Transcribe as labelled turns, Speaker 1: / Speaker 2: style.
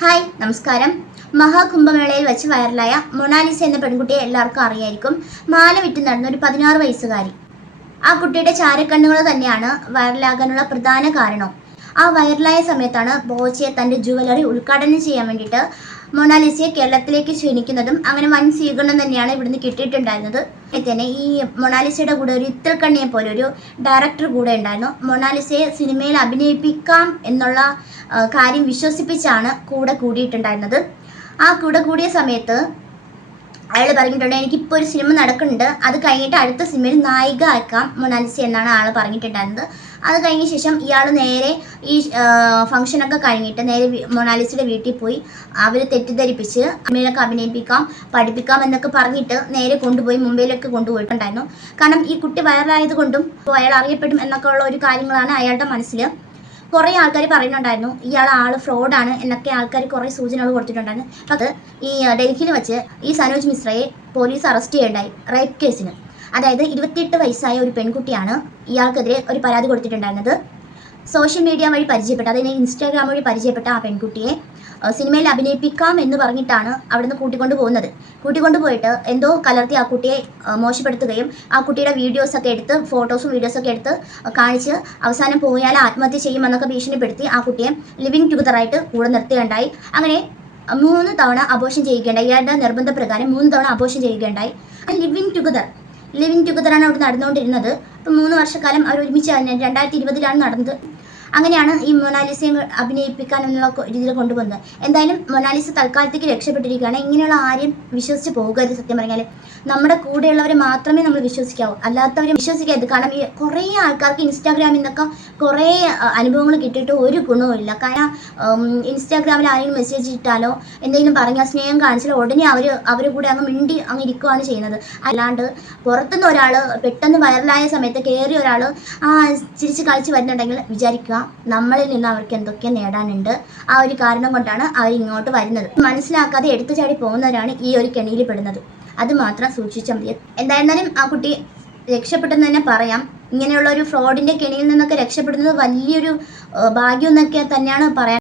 Speaker 1: Hi നമസ്കാരം. മഹാകുംഭമേളയിൽ വെച്ച് വൈറലായ മൊണാലിസ എന്ന പെൺകുട്ടിയെ എല്ലാവർക്കും അറിയായിരിക്കും. മാല വിറ്റ് നടന്ന ഒരു പതിനാറ് വയസ്സുകാരി. ആ കുട്ടിയുടെ ചാരക്കണ്ണുകൾ തന്നെയാണ് വൈറലാകാനുള്ള പ്രധാന കാരണം. ആ വൈറലായ സമയത്താണ് ബോച്ചയെ തന്റെ ജുവലറി ഉദ്ഘാടനം ചെയ്യാൻ വേണ്ടിയിട്ട് മൊണാലിസയെ കേരളത്തിലേക്ക് ക്ഷണിക്കുന്നതും അങ്ങനെ വൻ സ്വീകരണം തന്നെയാണ് ഇവിടുന്ന് കിട്ടിയിട്ടുണ്ടായിരുന്നത്. തന്നെ ഈ മൊണാലിസയുടെ കൂടെ ഒരു ഇത്തൽക്കണ്ണിയെ പോലെ ഒരു ഡയറക്ടർ കൂടെ ഉണ്ടായിരുന്നു. മൊണാലിസയെ സിനിമയിൽ അഭിനയിപ്പിക്കാം എന്നുള്ള കാര്യം വിശ്വസിപ്പിച്ചാണ് കൂടെ കൂടിയിട്ടുണ്ടായിരുന്നത്. ആ കൂടെ കൂടിയ സമയത്ത് അയാൾ പറഞ്ഞിട്ടുണ്ട് എനിക്കിപ്പോൾ ഒരു സിനിമ നടക്കുന്നുണ്ട്. അത് കഴിഞ്ഞിട്ട് അടുത്ത സിനിമയിൽ നായിക ആക്കാം മൊനാലിസി എന്നാണ് ആൾ പറഞ്ഞിട്ടുണ്ടായിരുന്നത്. അത് കഴിഞ്ഞ ശേഷം ഇയാൾ നേരെ ഈ ഫംഗ്ഷനൊക്കെ കഴിഞ്ഞിട്ട് നേരെ മൊനാലിസിയുടെ വീട്ടിൽ പോയി അവരെ തെറ്റിദ്ധരിപ്പിച്ച് അമ്മയിലൊക്കെ അഭിനയിപ്പിക്കാം പഠിപ്പിക്കാം എന്നൊക്കെ പറഞ്ഞിട്ട് നേരെ കൊണ്ടുപോയി മുംബൈയിലൊക്കെ കൊണ്ടുപോയിട്ടുണ്ടായിരുന്നു. കാരണം ഈ കുട്ടി വയറായതുകൊണ്ടും അയാൾ അറിയപ്പെടും എന്നൊക്കെ ഉള്ള ഒരു കാര്യങ്ങളാണ് അയാളുടെ മനസ്സിൽ കുറേ ആൾക്കാർ പറയുന്നുണ്ടായിരുന്നു ഇയാൾ ആൾ ഫ്രോഡാണ് എന്നൊക്കെ ആൾക്കാർ കുറേ സൂചനകൾ കൊടുത്തിട്ടുണ്ടായിരുന്നു. അത് ഈ ഡൽഹിയിൽ വെച്ച് ഈ സനോജ് മിശ്രയെ പോലീസ് അറസ്റ്റ് ചെയ്യുണ്ടായി റേപ്പ് കേസിന്. അതായത് ഇരുപത്തിയെട്ട് വയസ്സായ ഒരു പെൺകുട്ടിയാണ് ഇയാൾക്കെതിരെ ഒരു പരാതി കൊടുത്തിട്ടുണ്ടായിരുന്നത്. സോഷ്യൽ മീഡിയ വഴി പരിചയപ്പെട്ട അതായത് ഇൻസ്റ്റാഗ്രാം വഴി പരിചയപ്പെട്ട ആ പെൺകുട്ടിയെ സിനിമയിൽ അഭിനയിപ്പിക്കാം എന്ന് പറഞ്ഞിട്ടാണ് അവിടുന്ന് കൂട്ടിക്കൊണ്ട് പോകുന്നത്. കൂട്ടിക്കൊണ്ട് പോയിട്ട് എന്തോ കലർത്തി ആ കുട്ടിയെ മോശപ്പെടുത്തുകയും ആ കുട്ടിയുടെ വീഡിയോസൊക്കെ എടുത്ത് ഫോട്ടോസും വീഡിയോസൊക്കെ എടുത്ത് കാണിച്ച് അവസാനം പോയാൽ ആത്മഹത്യ ചെയ്യുമെന്നൊക്കെ ഭീഷണിപ്പെടുത്തി ആ കുട്ടിയെ ലിവിങ് ടുഗദറായിട്ട് കൂടെ നിർത്തുകയുണ്ടായി. അങ്ങനെ മൂന്ന് തവണ അബോഷൻ ചെയ്യുകയുണ്ടായി. ഇയാളുടെ നിർബന്ധപ്രകാരം മൂന്ന് തവണ അബോഷൻ ചെയ്യുകയുണ്ടായി. ലിവിങ് ടുഗദർ ലിവിങ് ടുഗദറാണ് അവിടെ നടന്നുകൊണ്ടിരുന്നത്. അപ്പം മൂന്ന് വർഷക്കാലം അവർ ഒരുമിച്ച് രണ്ടായിരത്തി ഇരുപതിലാണ് നടന്നത്. അങ്ങനെയാണ് ഈ മൊനാലിസയും കൊ- രീതിയിൽ കൊണ്ടുവന്നത്. എന്തായാലും മൊണാലിസ തൽക്കാലത്തേക്ക് രക്ഷപ്പെട്ടിരിക്കുകയാണ്. ഇങ്ങനെയുള്ള ആരെയും വിശ്വസിച്ച് പോകരുത് സത്യം പറഞ്ഞാൽ നമ്മുടെ കൂടെയുള്ളവരെ മാത്രമേ നമ്മൾ വിശ്വസിക്കാവൂ. അല്ലാത്തവരെ വിശ്വസിക്കരുത്. കാരണം ഈ കുറേ ആൾക്കാർക്ക് ഇൻസ്റ്റാഗ്രാമിൽ നിന്നൊക്കെ കുറേ അനുഭവങ്ങൾ കിട്ടിയിട്ട് ഒരു ഗുണവുമില്ല കാരണം ഇൻസ്റ്റാഗ്രാമിൽ ആരെങ്കിലും മെസ്സേജ് ഇട്ടാലോ എന്തെങ്കിലും പറഞ്ഞാൽ സ്നേഹം കാണിച്ചാലോ ഉടനെ അവർ അവർ കൂടെ അങ്ങ് മിണ്ടി അങ്ങ് ഇരിക്കുകയാണ് ചെയ്യുന്നത്. അല്ലാണ്ട് പുറത്തുനിന്ന് ഒരാൾ പെട്ടെന്ന് വൈറലായ സമയത്ത് കയറി ഒരാൾ ആ ചിരിച്ച് കളിച്ച് വരുന്നുണ്ടെങ്കിൽ വിചാരിക്കുക നമ്മളിൽ നിന്ന് അവർക്ക് എന്തൊക്കെ നേടാനുണ്ട് ആ ഒരു കാരണം കൊണ്ടാണ് അവർ ഇങ്ങോട്ട് വരുന്നത്. മനസ്സിലാക്കാതെ എടുത്തു ചാടി പോകുന്നവരാണ് ഈ ഒരു കെണിയിൽ പെടുന്നത്. അത് മാത്രം സൂക്ഷിച്ചാൽ മതി. എന്തായിരുന്നാലും ആ കുട്ടി രക്ഷപ്പെട്ടെന്ന് തന്നെ പറയാം. ഇങ്ങനെയുള്ള ഒരു ഫ്രോഡിന്റെ കെണിയിൽ നിന്നൊക്കെ രക്ഷപ്പെടുന്നത് വലിയൊരു ഭാഗ്യം എന്നൊക്കെ തന്നെയാണ് പറയാൻ